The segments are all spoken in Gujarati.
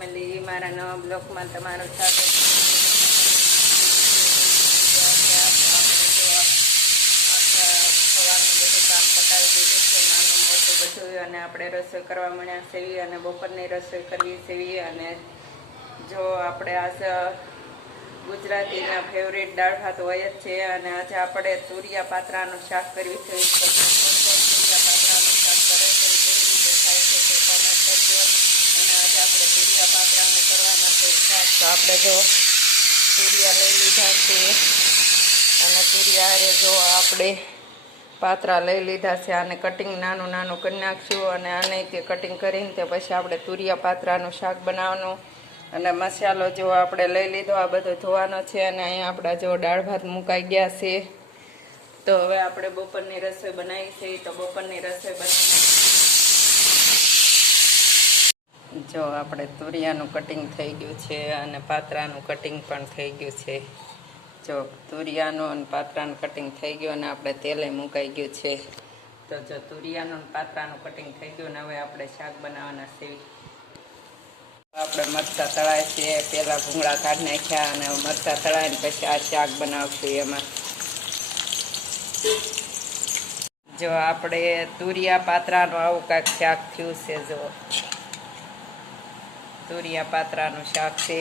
ફેમિલી, મારા નવા બ્લોગમાં તમારું સ્વાગત છે. સવારનું બધું કામ પતાવી દીધું છે, નાનું મોટું બધું, અને આપણે રસોઈ કરવા મળ્યા સેવી અને બપોરની રસોઈ કરવી સેવી. અને જો આપણે આજે ગુજરાતીના ફેવરેટ દાળ ભાત હોય જ છે, અને આજે આપણે તુરિયા પાત્રાનું શાક કરવી છે. તુરિયા પાત્રાનું શાક કરે છે, કેવી રીતે થાય છે તે કોમેન્ટ કરજો. અને આજે આપણે તુરિયા પાત્રાનું કરવાના છે શાક. તો આપણે જો તુરિયા લઈ લીધા છે, અને તુરિયા હારે જો આપણે પાત્રા લઈ લીધા છે. આને કટિંગ નાનું નાનું કરી નાખશું, અને આને તે કટિંગ કરીને તે પછી આપણે તુરિયા પાત્રાનું શાક બનાવવાનું. અને મસાલો જો આપણે લઈ લીધો, આ બધો ધોવાનો છે. અને અહીંયા આપણા જો દાળ ભાત મુકાઈ ગયા છે. તો હવે આપણે બપોરની રસોઈ બનાવી છે. તો બપોરની રસોઈ બનાવી જો આપણે તુરિયાનું કટિંગ થઈ ગયું છે, અને પાત્રાનું કટિંગ પણ થઈ ગયું છે. જો તુરિયાનું અને પાત્રાનું કટિંગ થઈ ગયું, અને આપણે તેલે મુકાઈ ગયું છે. તો જો તુરિયાનું અને પાત્રાનું કટિંગ થઈ ગયું, અને હવે આપણે શાક બનાવવાના છે. આપણે મરચાં તળાય છે, પહેલાં ભૂંગળા કાઢી નાખ્યા, અને મરચાં તળાવીને પછી આ શાક બનાવશું. એમાં જો આપણે તુરિયા પાત્રાનું આવું કાંઈક શાક થયું છે. જો તુરિયા પાત્રાનું શાક છે.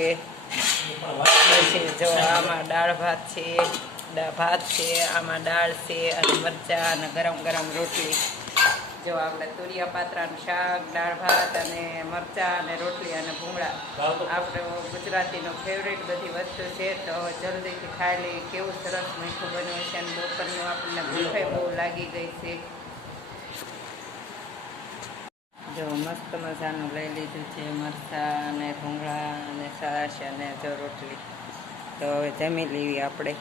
પછી જો આમાં દાળ ભાત છે, આમાં દાળ છે, અને મરચાં, અને ગરમ ગરમ રોટલી. જો આપણે તુરિયા પાત્રાનું શાક, દાળ ભાત, અને મરચાં, અને રોટલી, અને ભૂંગળા આપણે ગુજરાતીનો ફેવરેટ બધી વસ્તુ છે. તો જલ્દીથી ખાઈ લઈએ. કેવું સરસ મીઠું બન્યું છે, અને બપોરનું આપણને ભૂખે બહુ લાગી ગઈ છે. જો મસ્ત મજાનું લઈ લીધું છે, મરચાં, અને ભૂંગળા, અને છાશ, અને જો રોટલી. તો હવે જમી લેવી આપણે.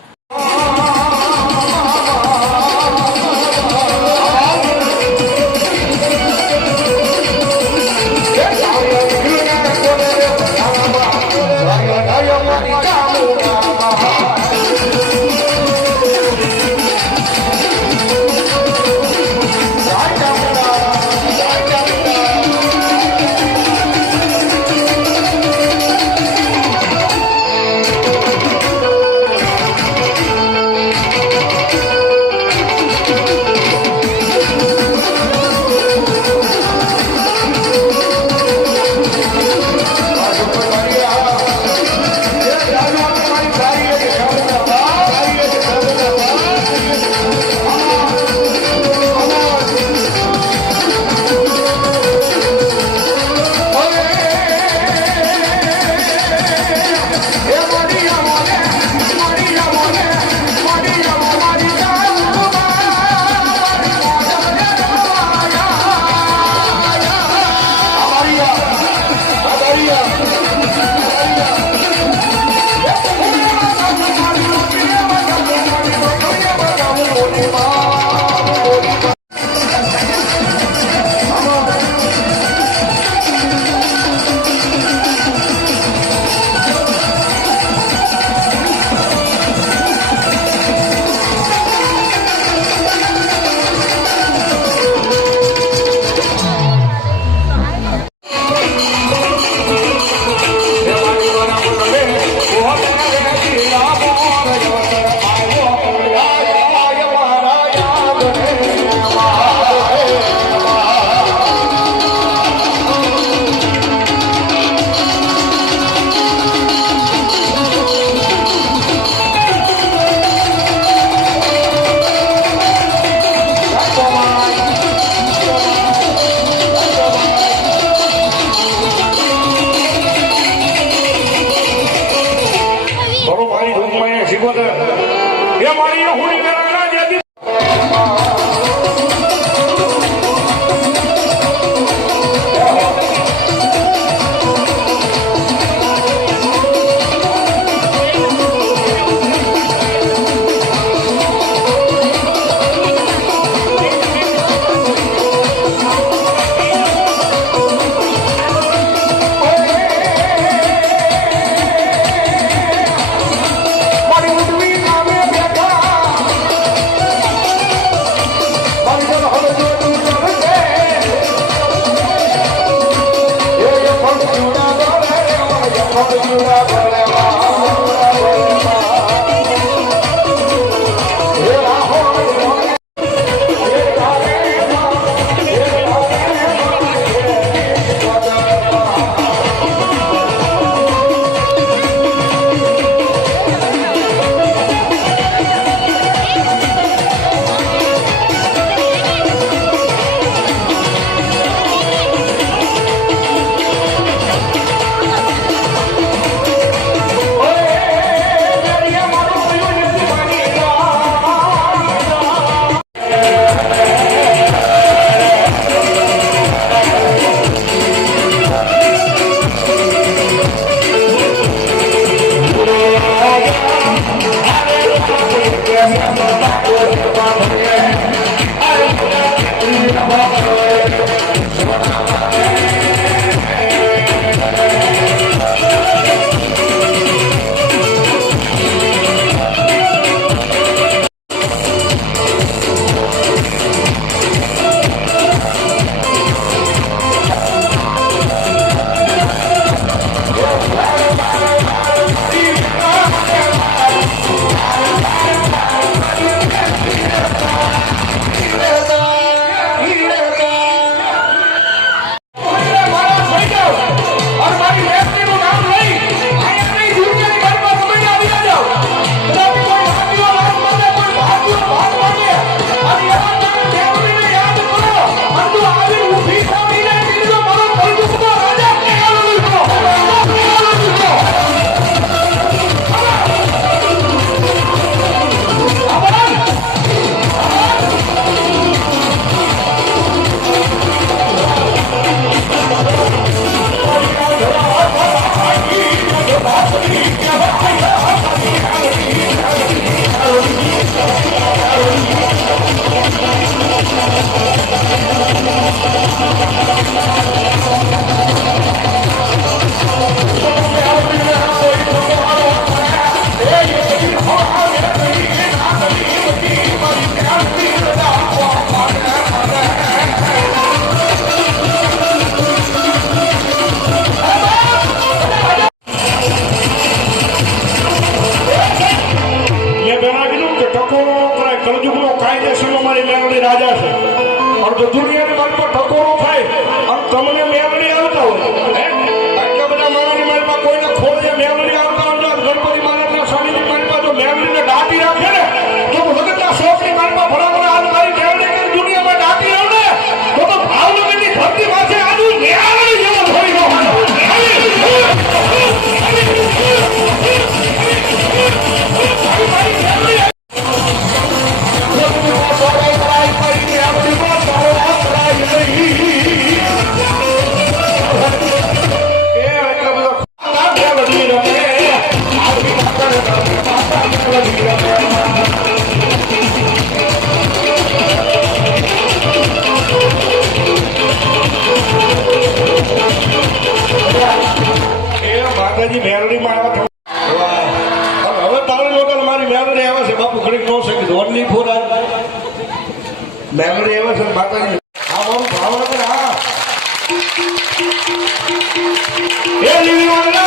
માતાજી મેલડીમાં આવ્યા હવે તાળી વગર મારી મેલડી આવે છે બાપુ ઘડીક નો શકી ઓનલી ફોર મેલડી આવે છે માતાજી હા મારું ભાવનગર હા એ લીલી